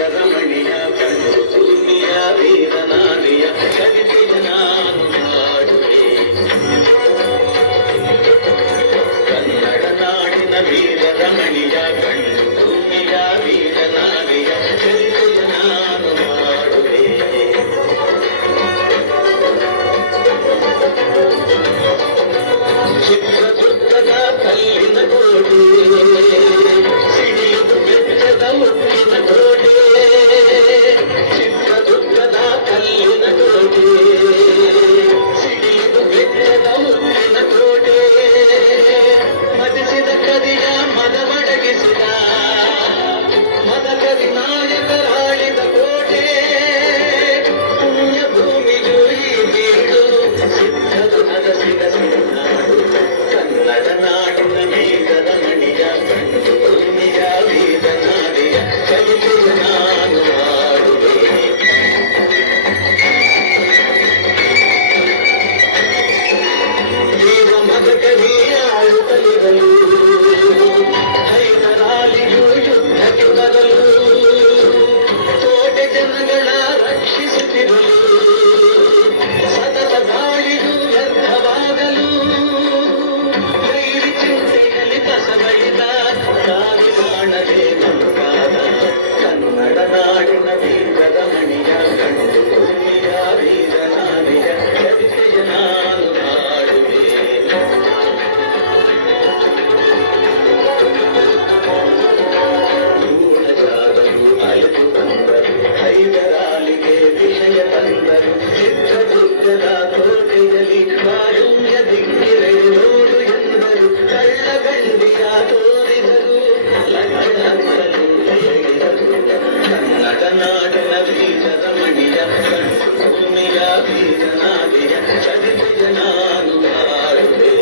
ರಮಣಿಯ ಕಂಡು ಭೂಮಿಯ ವೀರನಾದಿಯ ಕವಿತೆಯ ನಾನು ಹಾಡುವೆ. ಕನ್ನಡ ನಾಡಿನ ವೀರ ರಮಣಿಯ ಕಂಡು ಭೂಮಿಯ ವೀರನಾದಿಯ ಕವಿತೆಯ ನಾನು ಹಾಡುವೆ. ಚಿತ್ರದುರ್ಗದ ಕಲ್ಲಿನ ಕೋಟೆ ಸಿಡಿದು ಬೆಟ್ಟದ ಮುತ್ತಿನ ಕೋಟೆ. ಚಿತ್ರದುರ್ಗದ ಕಲ್ಲಿನ ಕೋಟೆ ಸಿಡಿದು ಬೆಟ್ಟದ ಮುತ್ತಿನ ಕೋಟೆ. ಮದಿಸಿದ ಕದಿಯ ಮದಮಡಗಿಸಿದ ಮದಕವಿ ನಾಯಕರಾಳಿದ ಕೋಟೆ. ಪುಣ್ಯ ಭೂಮಿಯು ಈ ಬೀಡು ಸಿದ್ಧದು ಹರಸಿದ ಸಿರಿನಾಡು. ಕನ್ನಡ ನಾಡಿನ ವೀರರ ಮಣಿಯ ಕಂಡು ಭೂಮಿಯ ವೀರನಾಡಿಯ ಕವಿತೆಯ ನಾನು ಹಾಡುವೆ. ವೀರ ಮದಕವಿ ಆಳುತ್ತಲಿರಲು ಹೈದರಾಲಿಯು ಯುದ್ಧಕ್ಕೆ ಬರಲು ಕೋಟೆ ಜನಗಳ ರಕ್ಷಿಸುತ್ತಿರಲು ಸತತ ದಾಳಿಯು ವ್ಯರ್ಥವಾಗಲು ವೈರಿ ಚಿಂತೆಯಲ್ಲಿ ಬಸವಳಿದ ದಾರಿ ಕಾಣದೆ ಮುಂದಾದ. ಕನ್ನಡ ನಾಡಿನ ವೀರರ ಮಣಿಯ ಕಂಡು ಭೂಮಿಯ ವೀರನಾದಿಯ ಕವಿತೆಯ ನಾನು ಹಾಡುವೆ. ಗೂಢಚಾರರು ಅಲೆದು ಬಂದರು, ಹೈದರಾಲಿಗೆ ವಿಷಯ ತಂದರು. ಚಿತ್ರದುರ್ಗದ ಕೋಟೆಯಲ್ಲಿ ಕಾರುಣ್ಯ ದಿಗ್ಗಿರೆ ನೋಡು ಎಂದರು. ಕಳ್ಳಗಂಡಿಯ ತೋರಿದರು, ಲಗ್ನಕ್ಕಲು ಹೇಳಿದರು. ಕನ್ನಡ ನಾಡಿನ ವೀರರ ಮಣಿಯ ಕಂಡು ಭೂಮಿಯ ವೀರನಾದಿಯ ಕವಿತೆಯ ನಾನು ಹಾಡುವೆ.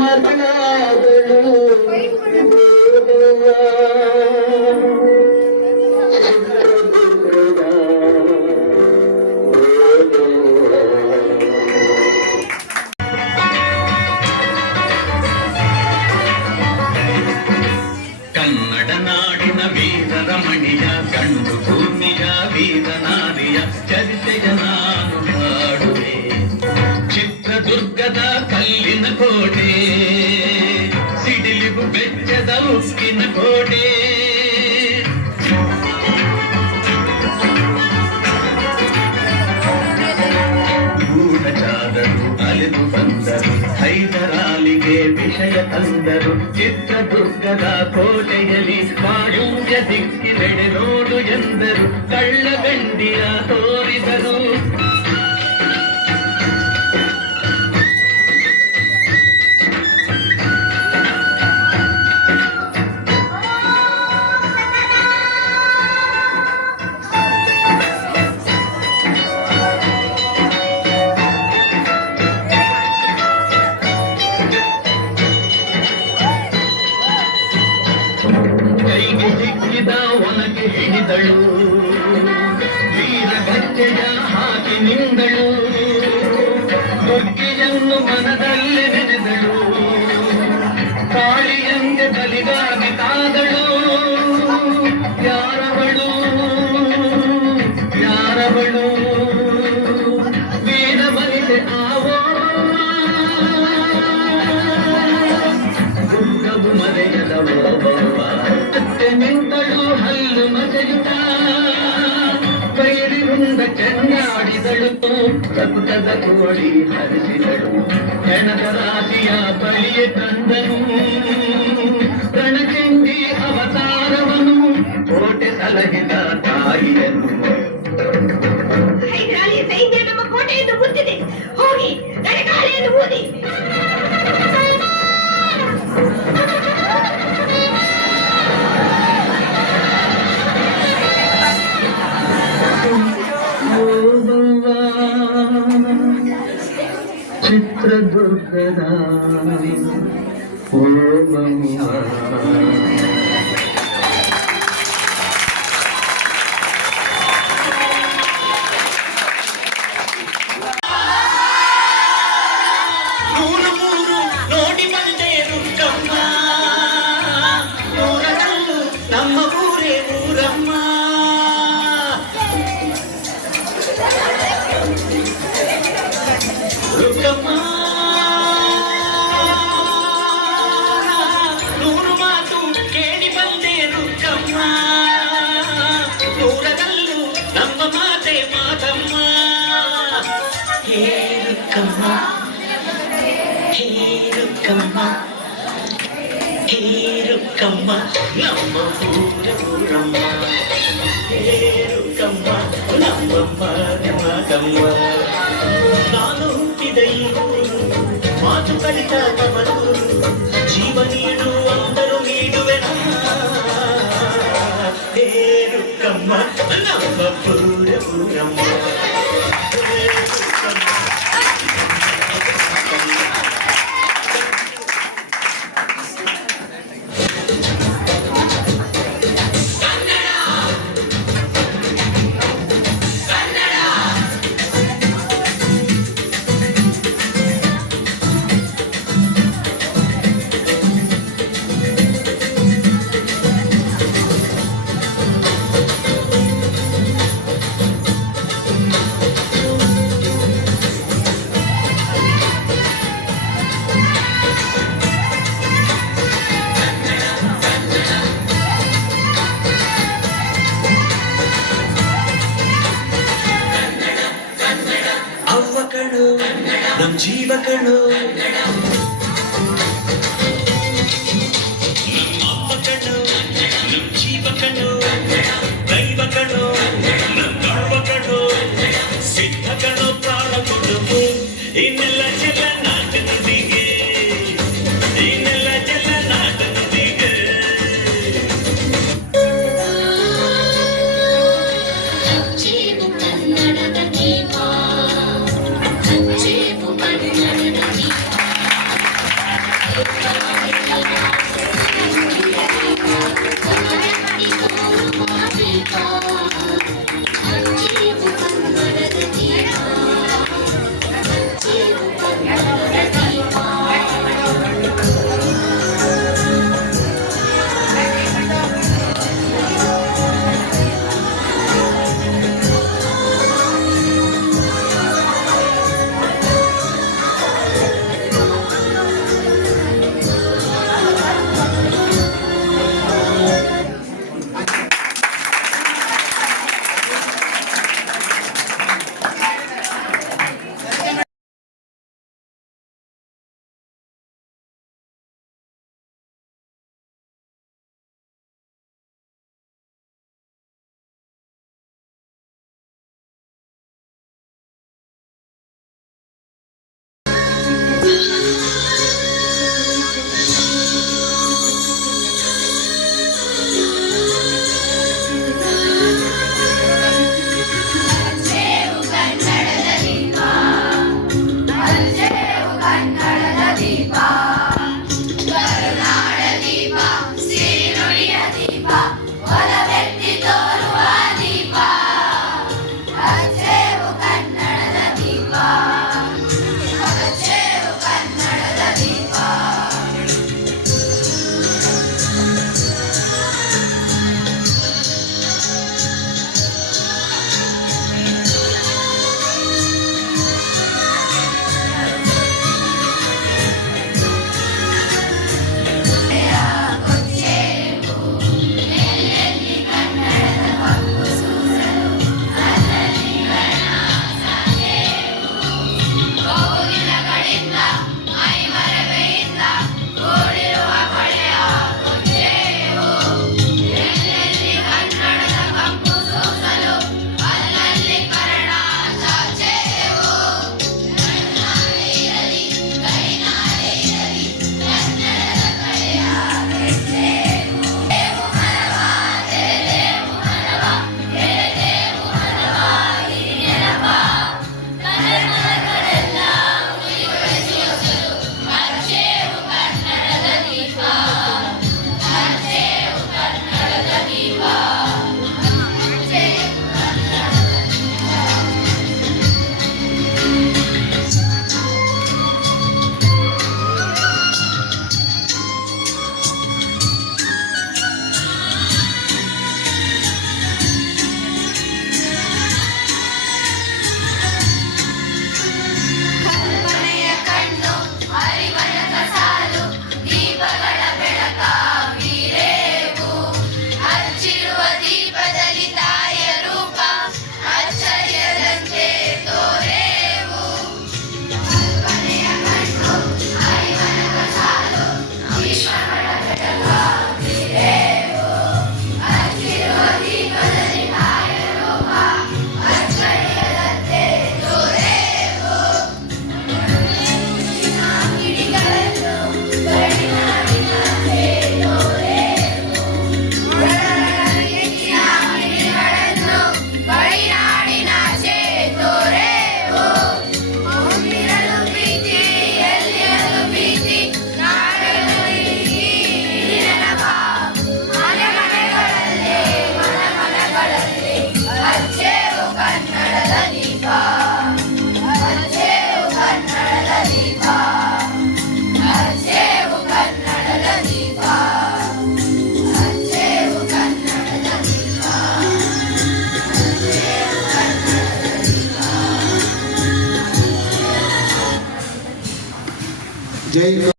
ಮಗಳಾದಳು ಕನ್ನಡ ನಾಡಿನ ವೀರರಮಣಿಯ ಗಂಡು ಭೂಮಿಯ ವೀರನಾರಿಯ ಚರಿತೆಯ ನಾನು ಹಾಡುವೆ. ಚಿತ್ರದುರ್ಗದ ಕಲ್ಲಿನ ಕೋಟೆ, ಸಿಡಿಲಿಗು ಬೆಚ್ಚದ ಉಕ್ಕಿನ ಕೋಟೆ. ಗೂಢಚಾರರು ಅಲೆದು ಬಂದರು, ಹೈದರಾಲಿಗೆ ವಿಷಯ ತಂದರು. ಚಿತ್ರದುರ್ಗದ ಕೋಟೆಯಲ್ಲಿ ವಾಯುವ್ಯ ದಿಕ್ಕಿನೆಡೆ ನೋಡು ಎಂದರು, ಕಳ್ಳಗಂಡಿಯ ತೋರಿದರು. ಕೈಗೆ ಸಿಕ್ಕಿದ ಒನಗೆ ಹಿಡಿದಳು, ವೀರಗಜ್ಜೆಯ ಹಾಕಿ ನಿಂದಳು. ದುರ್ಗಿಯನ್ನು ಮನದಲ್ಲಿ ನೆನೆದಳು, ಕಾಳಿಯಂಗೆ ಬಲಿಗಾಗಿ ಕಾದಳು. ಯಾರವಳು ಯಾರವಳು ವೀರ ಬಲಿತೆ ಆವೋ ದುರ್ಗವು ಮರೆಯದವೋ. ನಿಂತಳು ಹಲ್ಲು ಮಸೆಯುತ್ತ, ಕೈಲಿರುಂದ ಚೆಂಡಾಡಿದಳು. ರಕ್ತದ ಕೋಳಿ ಹರಿಸಿದಳು, ಹೆಣದ ರಾಶಿಯ ಬಳಿಯೇ ತಂದನು. ರಣಚಂಡಿ ಅವತಾರವನು, ಕೋಟೆ ಸಲಹಿದ ತಾಯಿಯನ್ನು. ಹೈದರಾಲಿ ಸೈನ್ಯ ನಮ್ಮ ಕೋಟೆಯನ್ನು ಮುತ್ತಿದೆ, ಹೋಗಿ ನಡಗಾಲೆಯನ್ನು ಊದಿ. ಚಿತ್ರದುರ್ಗದ ನೋಡಿ ಬಂದೆ ರುಕ್ಕಮ್ಮ, ನೂರರಲ್ಲೂ ನಮ್ಮ ಊರೇ ಊರಮ್ಮ. ರುಕ್ಕಮ್ಮ ನೂರು ಮಾತು ಕೇಳಿ ಬಂದೆ ರುಕ್ಕಮ್ಮ, ನೂರರಲ್ಲೂ ನಮ್ಮ ಮಾತೆ ಮಾತಮ್ಮ. ಹೇ ರುಕ್ಕಮ್ಮ, ಹೇ ರುಕ್ಕಮ್ಮ, ಹೇ ರುಕ್ಕಮ್ಮ, ನಮ್ಮ ಊರ ಊರಮ್ಮ. ಹೇ ರುಕ್ಕಮ್ಮ, ನಮ್ಮ ಮಾತಮ್ಮ. ನಾನು ಹುಟ್ಟಿದ ಈ ಊರು, ಮಾತು ಕಲಿತ ತಮನೂರು. ಜೀವ ನೀಡು ಅಂದರು ನೀಡುವೆ ಹೇ ರುಕ್ಕಮ್ಮ, ನಮ್ಮ ಊರ ಊರಮ್ಮ. ಹೇ ರುಕ್ಕಮ್ಮ. ನಮ್ ಜೀವ ಕಣೋ, ನಮ್ಮ ಅಪ್ಪ ಕಣೋ, ನಮ್ ಜೀವ ಕಣೋ, ದೈವ ಕಣೋ, ನಮ್ ಗರ್ವ ಕಣೋ, ಸಿದ್ಧ ಕಣೋ, ಪ್ರಾಣ ಕೊಡುವು. ಇನ್ನೆಲ್ಲ ಜಲ ನಾಟ ನುಡಿಗೆ, ಇನ್ನೆಲ್ಲ ಜಲ ನಾಟ ನುಡಿಗೆ. ಹಚ್ಚೇವು ಕನ್ನಡದ ದೀಪ, ಹಚ್ಚೇವು ಕನ್ನಡದ ದೀಪ. ಕನ್ನಡದ ದೀಪ ಕರುನಾಡ ದೀಪ ಸಿರಿನುಡಿಯ ದೀಪ ಒಲವೆತ್ತಿ ತೋರುವ ದೀಪ ಹಚ್ಚೆವು ಕನ್ನಡದ ದೀಪ ಹಚ್ಚೆವು ಕನ್ನಡದ ದೀಪ ಕಲ್ಪನೆಯ ಕಣ್ಣು ಅರಿವನದ ಸಾಲು ದೀಪಗಳ ಬೆಳಕ ಬೀರೇವು ಹಚ್ಚಿರುವ ದೀಪದಲ್ಲಿ ತಾಯಿಯ ರೂಪ ಆಶ್ಚರ್ಯದಂತೆ ತೋರೇವು ಕಲ್ಪನೆಯ ಕಣ್ಣು ಅರಿವನದ ಸಾಲು ದೀಪಗಳ ಬೆಳಕ ಬೀರೇವು ಹಚ್ಚಿರುವ ದೀಪದಲ್ಲಿ ತಾಯಿಯ ರೂಪ ಆಶ್ಚರ್ಯದಂತೆ ತೋರೇವು ಗಿಡಿಗಳನ್ನು ಗಡಿನಾಡಿನಾಚೆ ತೋರೇವು ಹೆಚ್ಚಿನ ಗಿಡಿಗಳನ್ನು ಗಡಿನಾಡಿನಾಚೆ ತೋರೇವು ಮುಂದಿರಲು ಪ್ರೀತಿ ಎಲ್ಲಿರಲು ಪ್ರೀತಿ ನಾಡಲು ಈ ನೆನಪ ಮನೆ ಮನೆಗಳಲ್ಲಿ ಮನ ಮನಗಳಲ್ಲಿ ಹಚ್ಚೆವು ಕನ್ನಡದ ದೀಪ ಹಚ್ಚೆವು ಕನ್ನಡದ ದೀಪ ಹಚ್ಚೆವು ಕನ್ನಡದ ದೀಪ ಹಚ್ಚೆವು ಕನ್ನಡದ ದೀಪ ಹಚ್ಚೆವು ಕನ್ನಡದ ದೀಪ ಜೈ